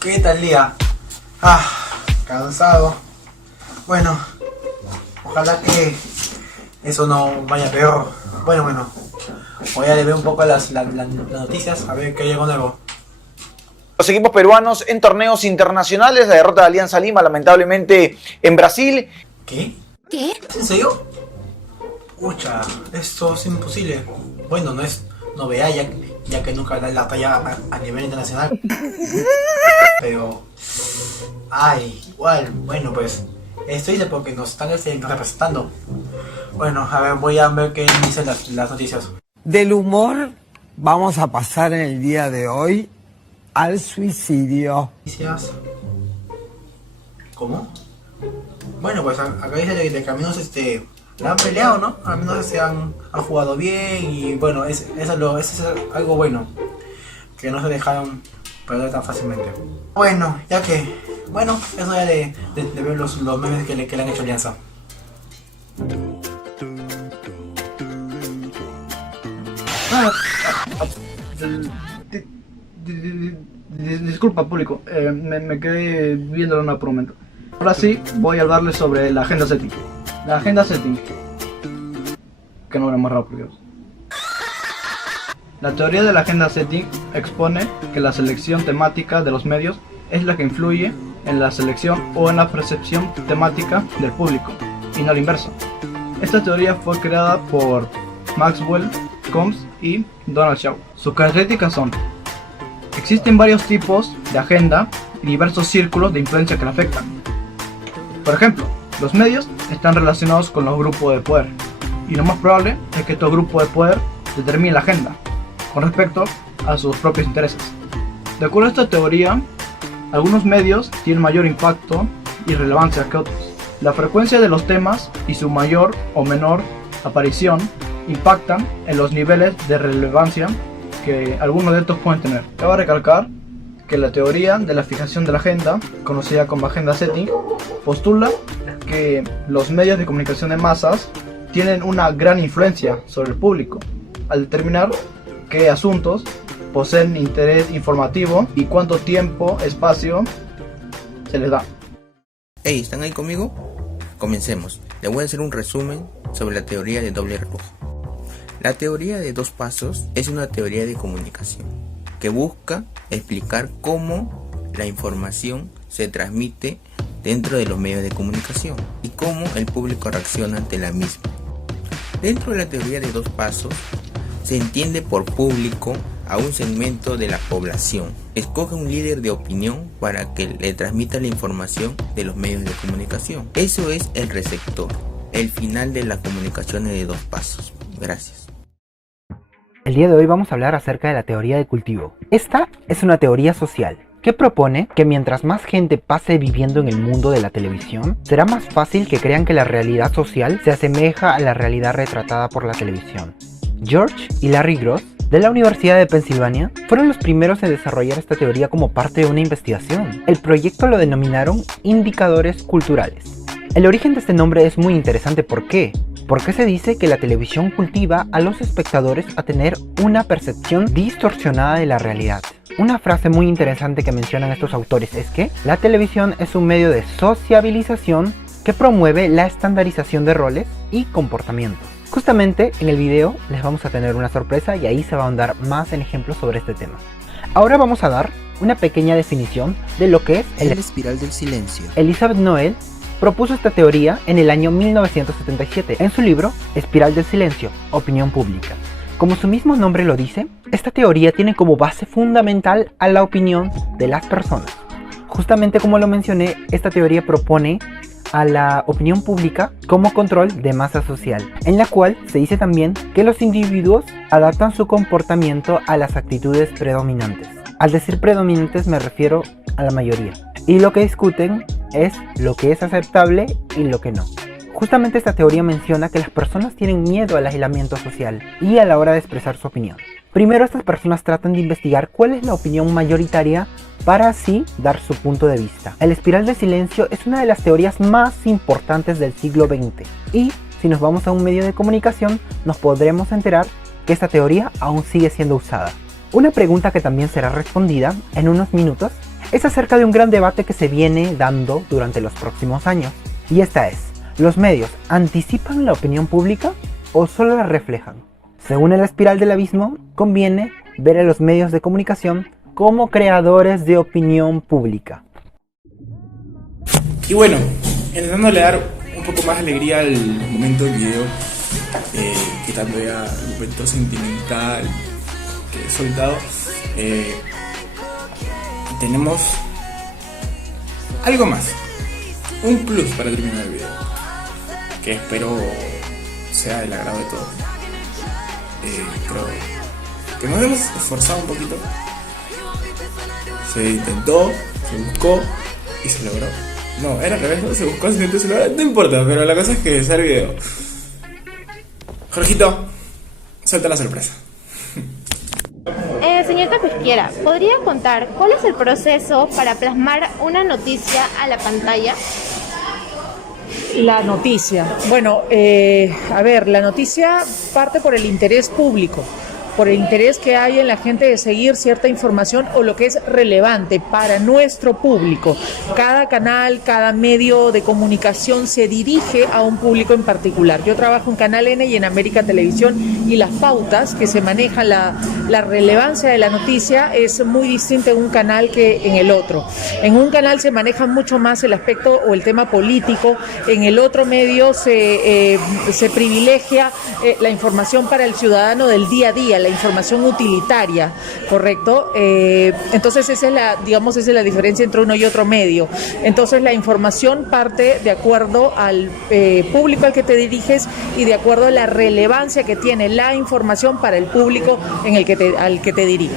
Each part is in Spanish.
¿Qué tal día? Cansado. Bueno, ojalá que eso no vaya peor. Bueno, voy a leer un poco las noticias, a ver qué llegó nuevo. Los equipos peruanos en torneos internacionales, la derrota de Alianza Lima lamentablemente en Brasil. ¿Qué? ¿En serio? Pucha, esto es imposible. Bueno, no es novedad ya que nunca da la talla a nivel internacional. Pero... igual, bueno pues... Esto dice porque nos están representando. Bueno, a ver, voy a ver qué dicen las noticias. Del humor vamos a pasar en el día de hoy al suicidio. ¿Noticias? ¿Cómo? Bueno, pues acá dice de que al menos la han peleado, ¿no? Al menos han jugado bien y bueno, eso es algo bueno. Que no se dejaron perder tan fácilmente. Bueno, ya que... Bueno, eso ya de ver los memes que le han hecho Alianza. Disculpa, público, me quedé viéndolo una por un momento. Ahora sí, voy a hablarles sobre la agenda setting. La agenda setting. Que no era más rápido, por Dios. La teoría de la agenda setting expone que la selección temática de los medios es la que influye en la selección o en la percepción temática del público, y no la inversa. Esta teoría fue creada por Maxwell, Combs y Donald Shaw. Sus características son: existen varios tipos de agenda y diversos círculos de influencia que la afectan. Por ejemplo, los medios están relacionados con los grupos de poder, y lo más probable es que estos grupos de poder determinen la agenda con respecto a sus propios intereses. De acuerdo a esta teoría, algunos medios tienen mayor impacto y relevancia que otros. La frecuencia de los temas y su mayor o menor aparición impactan en los niveles de relevancia que algunos de estos pueden tener. Cabe recalcar que la teoría de la fijación de la agenda, conocida como agenda setting, postula que los medios de comunicación de masas tienen una gran influencia sobre el público al determinar qué asuntos poseen interés informativo y cuánto tiempo, espacio se les da. Hey, ¿están ahí conmigo? Comencemos. Les voy a hacer un resumen sobre la teoría de doble reloj. La teoría de dos pasos es una teoría de comunicación que busca explicar cómo la información se transmite dentro de los medios de comunicación y cómo el público reacciona ante la misma. Dentro de la teoría de dos pasos se entiende por público a un segmento de la población. Escoge un líder de opinión para que le transmita la información de los medios de comunicación. Eso es el receptor, el final de las comunicaciones de dos pasos. Gracias. El día de hoy vamos a hablar acerca de la teoría de cultivo. Esta es una teoría social que propone que mientras más gente pase viviendo en el mundo de la televisión, será más fácil que crean que la realidad social se asemeja a la realidad retratada por la televisión. George y Larry Gross, de la Universidad de Pensilvania, fueron los primeros en desarrollar esta teoría como parte de una investigación. El proyecto lo denominaron indicadores culturales. El origen de este nombre es muy interesante. ¿Por qué? Porque se dice que la televisión cultiva a los espectadores a tener una percepción distorsionada de la realidad. Una frase muy interesante que mencionan estos autores es que la televisión es un medio de sociabilización que promueve la estandarización de roles y comportamientos. Justamente en el video les vamos a tener una sorpresa y ahí se va a ahondar más en ejemplos sobre este tema. Ahora vamos a dar una pequeña definición de lo que es el espiral del silencio. Elizabeth Noel propuso esta teoría en el año 1977 en su libro Espiral del Silencio, Opinión Pública. Como su mismo nombre lo dice, esta teoría tiene como base fundamental a la opinión de las personas. Justamente como lo mencioné, esta teoría propone a la opinión pública como control de masa social, en la cual se dice también que los individuos adaptan su comportamiento a las actitudes predominantes. Al decir predominantes me refiero a la mayoría, y lo que discuten es lo que es aceptable y lo que no. Justamente esta teoría menciona que las personas tienen miedo al aislamiento social y a la hora de expresar su opinión. Primero, estas personas tratan de investigar cuál es la opinión mayoritaria para así dar su punto de vista. El espiral del silencio es una de las teorías más importantes del siglo XX y si nos vamos a un medio de comunicación nos podremos enterar que esta teoría aún sigue siendo usada. Una pregunta que también será respondida en unos minutos es acerca de un gran debate que se viene dando durante los próximos años. Y esta es, ¿los medios anticipan la opinión pública o solo la reflejan? Según el Espiral del Abismo, conviene ver a los medios de comunicación como creadores de opinión pública. Y bueno, intentando dar un poco más de alegría al momento del video, quitando ya el momento sentimental que he soltado, tenemos algo más, un plus para terminar el video, que espero sea del agrado de todos. Creo que nos hemos esforzado un poquito, se intentó, se buscó y se logró. No, era al revés, ¿no? Se buscó, se intentó, se logró, no importa, pero la cosa es que sea el video. Jorgito, suelta la sorpresa. Señorita Pesquera, ¿podría contar cuál es el proceso para plasmar una noticia a la pantalla? La noticia. Bueno, a ver, la noticia parte por el interés público, por el interés que hay en la gente de seguir cierta información o lo que es relevante para nuestro público. Cada canal, cada medio de comunicación se dirige a un público en particular. Yo trabajo en Canal N y en América Televisión y las pautas que se manejan, la relevancia de la noticia es muy distinta en un canal que en el otro. En un canal se maneja mucho más el aspecto o el tema político, en el otro medio se privilegia la información para el ciudadano del día a día, la información utilitaria, ¿correcto? Entonces esa es la diferencia entre uno y otro medio. Entonces la información parte de acuerdo al público al que te diriges y de acuerdo a la relevancia que tiene la información para el público al que te diriges.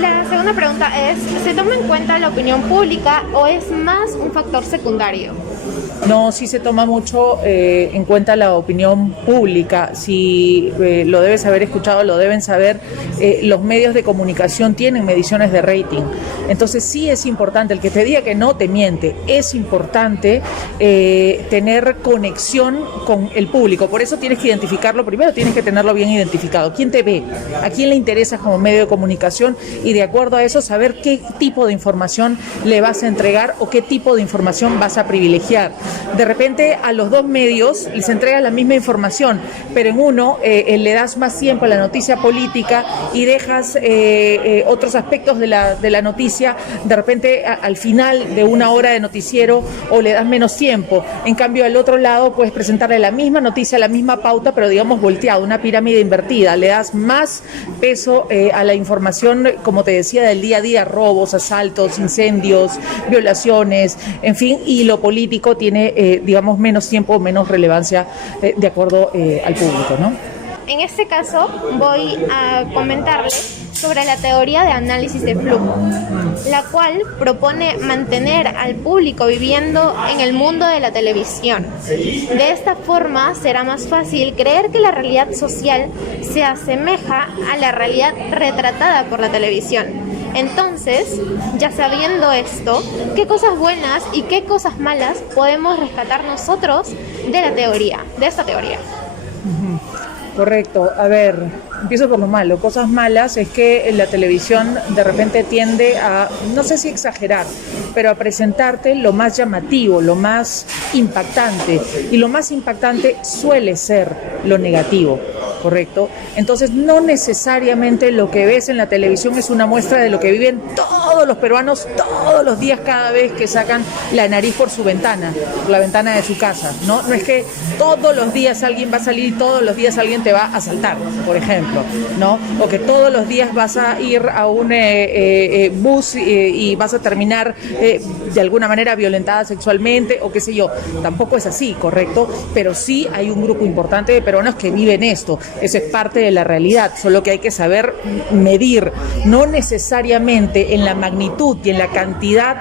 La segunda pregunta es, ¿se toma en cuenta la opinión pública o es más un factor secundario? No, sí se toma mucho en cuenta la opinión pública. Si lo debes haber escuchado, lo deben saber, los medios de comunicación tienen mediciones de rating. Entonces sí es importante, el que te diga que no te miente, es importante tener conexión con el público. Por eso tienes que identificarlo, primero tienes que tenerlo bien identificado. ¿Quién te ve? ¿A quién le interesa como medio de comunicación? Y de acuerdo a eso saber qué tipo de información le vas a entregar o qué tipo de información vas a privilegiar. De repente a los dos medios les entregas la misma información, pero en uno le das más tiempo a la noticia política y dejas otros aspectos de la noticia, de repente al final de una hora de noticiero, o le das menos tiempo. En cambio al otro lado puedes presentarle la misma noticia, la misma pauta, pero digamos volteado, una pirámide invertida. Le das más peso a la información, como te decía, del día a día, robos, asaltos, incendios, violaciones, en fin, y lo político tiene digamos menos tiempo, menos relevancia de acuerdo al público, ¿no? En este caso voy a comentarles sobre la teoría de análisis de flujo, la cual propone mantener al público viviendo en el mundo de la televisión. De esta forma será más fácil creer que la realidad social se asemeja a la realidad retratada por la televisión. Entonces, ya sabiendo esto, ¿qué cosas buenas y qué cosas malas podemos rescatar nosotros de la teoría, de esta teoría? Correcto. A ver, empiezo por lo malo. Cosas malas es que la televisión de repente tiende a, no sé si exagerar, pero a presentarte lo más llamativo, lo más impactante. Y lo más impactante suele ser lo negativo, ¿correcto? Entonces no necesariamente lo que ves en la televisión es una muestra de lo que viven todos los peruanos todos los días, cada vez que sacan la nariz por su ventana, por la ventana de su casa, ¿no? No es que todos los días alguien va a salir y todos los días alguien te va a asaltar, por ejemplo, ¿no? O que todos los días vas a ir a un bus y vas a terminar de alguna manera violentada sexualmente o qué sé yo. Tampoco es así, ¿correcto? Pero sí hay un grupo importante de peruanos que viven esto. Eso es parte de la realidad, solo que hay que saber medir, no necesariamente en la magnitud y en la cantidad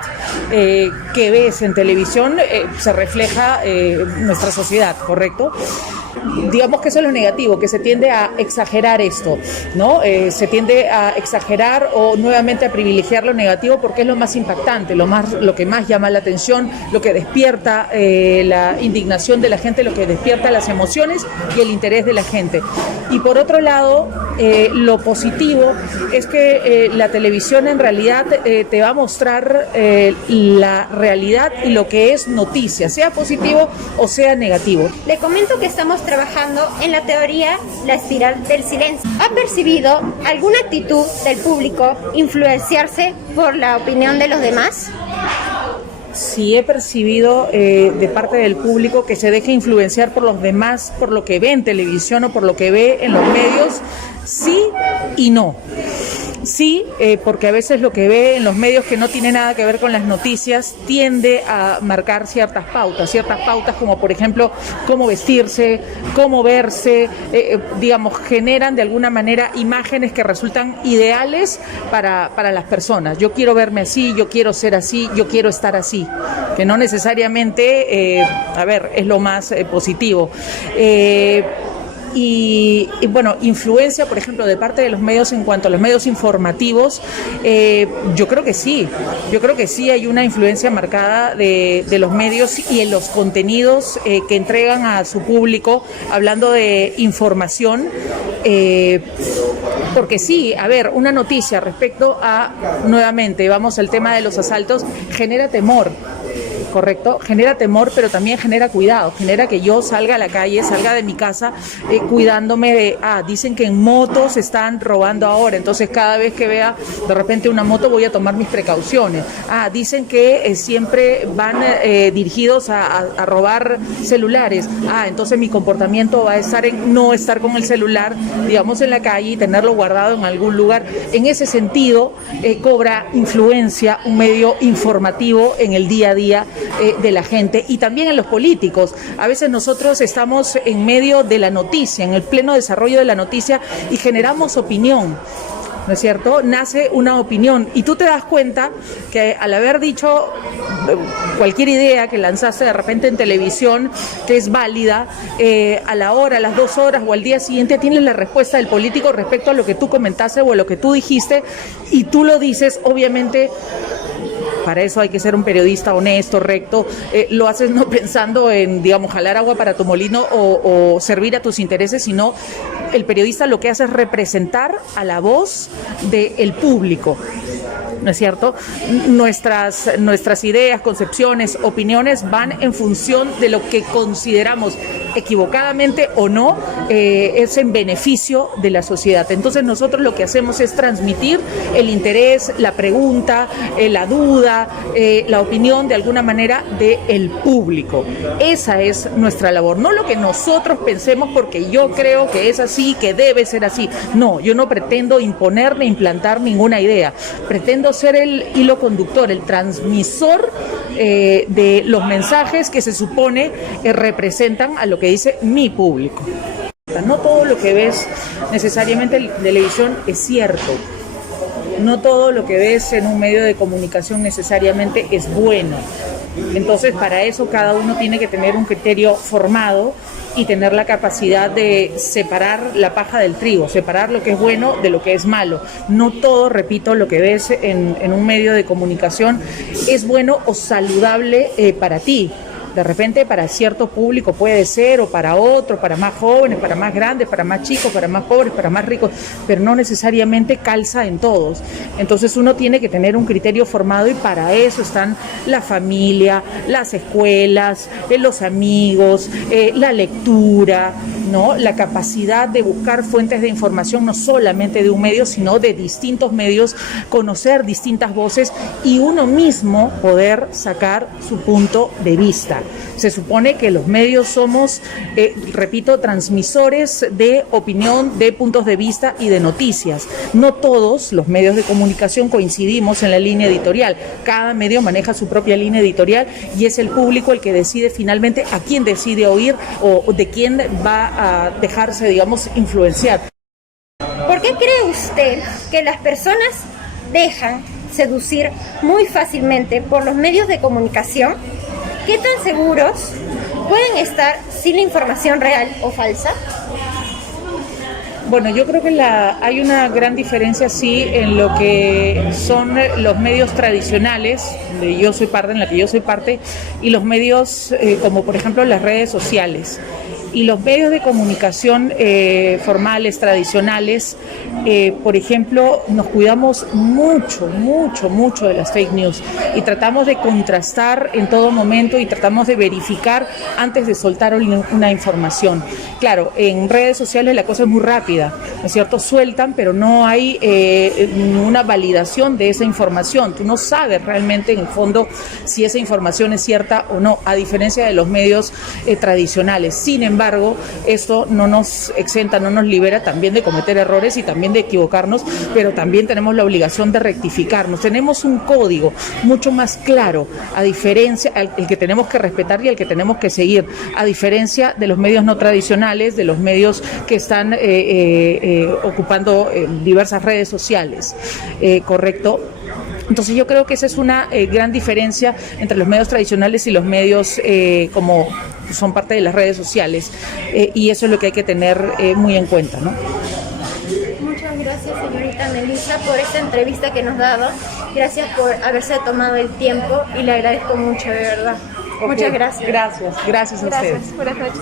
que ves en televisión se refleja nuestra sociedad, ¿correcto? digamos que eso es lo negativo, que se tiende a exagerar esto, ¿no? Se tiende a exagerar o nuevamente a privilegiar lo negativo porque es lo más impactante, lo que más llama la atención, lo que despierta la indignación de la gente, lo que despierta las emociones y el interés de la gente. Y por otro lado, lo positivo es que la televisión en realidad te va a mostrar la realidad y lo que es noticia, sea positivo o sea negativo. Le comento que estamos trabajando en la teoría La espiral del silencio. ¿Ha percibido alguna actitud del público influenciarse por la opinión de los demás? Sí he percibido de parte del público que se deja influenciar por los demás, por lo que ve en televisión o por lo que ve en los medios, sí y no. Sí, porque a veces lo que ve en los medios que no tiene nada que ver con las noticias tiende a marcar ciertas pautas como por ejemplo cómo vestirse, cómo verse, digamos, generan de alguna manera imágenes que resultan ideales para las personas. Yo quiero verme así, yo quiero ser así, yo quiero estar así, que no necesariamente, es lo más positivo. Y bueno, influencia, por ejemplo, de parte de los medios en cuanto a los medios informativos, yo creo que sí hay una influencia marcada de los medios y en los contenidos que entregan a su público, hablando de información, porque sí, una noticia respecto a, nuevamente, vamos al tema de los asaltos, genera temor. Correcto, genera temor, pero también genera cuidado, genera que yo salga a la calle, salga de mi casa cuidándome de, dicen que en motos están robando ahora, entonces cada vez que vea de repente una moto voy a tomar mis precauciones. Dicen que siempre van dirigidos a robar celulares, entonces mi comportamiento va a estar en no estar con el celular, digamos, en la calle y tenerlo guardado en algún lugar. En ese sentido, cobra influencia un medio informativo en el día a día de la gente y también en los políticos. A veces nosotros estamos en medio de la noticia, en el pleno desarrollo de la noticia y generamos opinión, ¿no es cierto? Nace una opinión y tú te das cuenta que al haber dicho cualquier idea que lanzaste de repente en televisión que es válida, a la hora, a las 2 horas o al día siguiente tienes la respuesta del político respecto a lo que tú comentaste o a lo que tú dijiste y tú lo dices, obviamente. Para eso hay que ser un periodista honesto, recto, lo haces no pensando en, digamos, jalar agua para tu molino o servir a tus intereses, sino el periodista lo que hace es representar a la voz del público, ¿no es cierto? Nuestras ideas, concepciones, opiniones van en función de lo que consideramos equivocadamente o no es en beneficio de la sociedad. Entonces nosotros lo que hacemos es transmitir el interés, la pregunta, la duda, la opinión de alguna manera del público. Esa es nuestra labor, no lo que nosotros pensemos porque yo creo que es así, que debe ser así. No, yo no pretendo imponer ni implantar ninguna idea, pretendo ser el hilo conductor, el transmisor de los mensajes que se supone representan a lo que dice mi público. No todo lo que ves necesariamente en televisión es cierto. No todo lo que ves en un medio de comunicación necesariamente es bueno. Entonces, para eso cada uno tiene que tener un criterio formado y tener la capacidad de separar la paja del trigo, separar lo que es bueno de lo que es malo. No todo, repito, lo que ves en un medio de comunicación es bueno o saludable para ti. De repente para cierto público puede ser, o para otro, para más jóvenes, para más grandes, para más chicos, para más pobres, para más ricos, pero no necesariamente calza en todos. Entonces uno tiene que tener un criterio formado y para eso están la familia, las escuelas, los amigos, la lectura, ¿no? La capacidad de buscar fuentes de información no solamente de un medio, sino de distintos medios, conocer distintas voces y uno mismo poder sacar su punto de vista. Se supone que los medios somos, repito, transmisores de opinión, de puntos de vista y de noticias. No todos los medios de comunicación coincidimos en la línea editorial. Cada medio maneja su propia línea editorial y es el público el que decide finalmente a quién decide oír o de quién va a dejarse, digamos, influenciar. ¿Por qué cree usted que las personas dejan seducir muy fácilmente por los medios de comunicación? ¿Qué tan seguros pueden estar sin la información real o falsa? Bueno, yo creo que hay una gran diferencia, sí, en lo que son los medios tradicionales, en la que yo soy parte, y los medios como por ejemplo las redes sociales. Y los medios de comunicación formales, tradicionales, por ejemplo, nos cuidamos mucho de las fake news y tratamos de contrastar en todo momento y tratamos de verificar antes de soltar una información. Claro, en redes sociales la cosa es muy rápida, ¿no es cierto? Sueltan, pero no hay una validación de esa información. Tú no sabes realmente en el fondo si esa información es cierta o no, a diferencia de los medios tradicionales. Sin embargo, esto no nos exenta, no nos libera también de cometer errores y también de equivocarnos, pero también tenemos la obligación de rectificarnos. Tenemos un código mucho más claro, a diferencia, el que tenemos que respetar y el que tenemos que seguir, a diferencia de los medios no tradicionales, de los medios que están ocupando diversas redes sociales, ¿correcto? Entonces yo creo que esa es una gran diferencia entre los medios tradicionales y los medios como son parte de las redes sociales, y eso es lo que hay que tener muy en cuenta, ¿no? Muchas gracias, señorita Melissa, por esta entrevista que nos ha dado. Gracias por haberse tomado el tiempo y le agradezco mucho, de verdad. Okay. Muchas gracias. Gracias a ustedes. Buenas noches.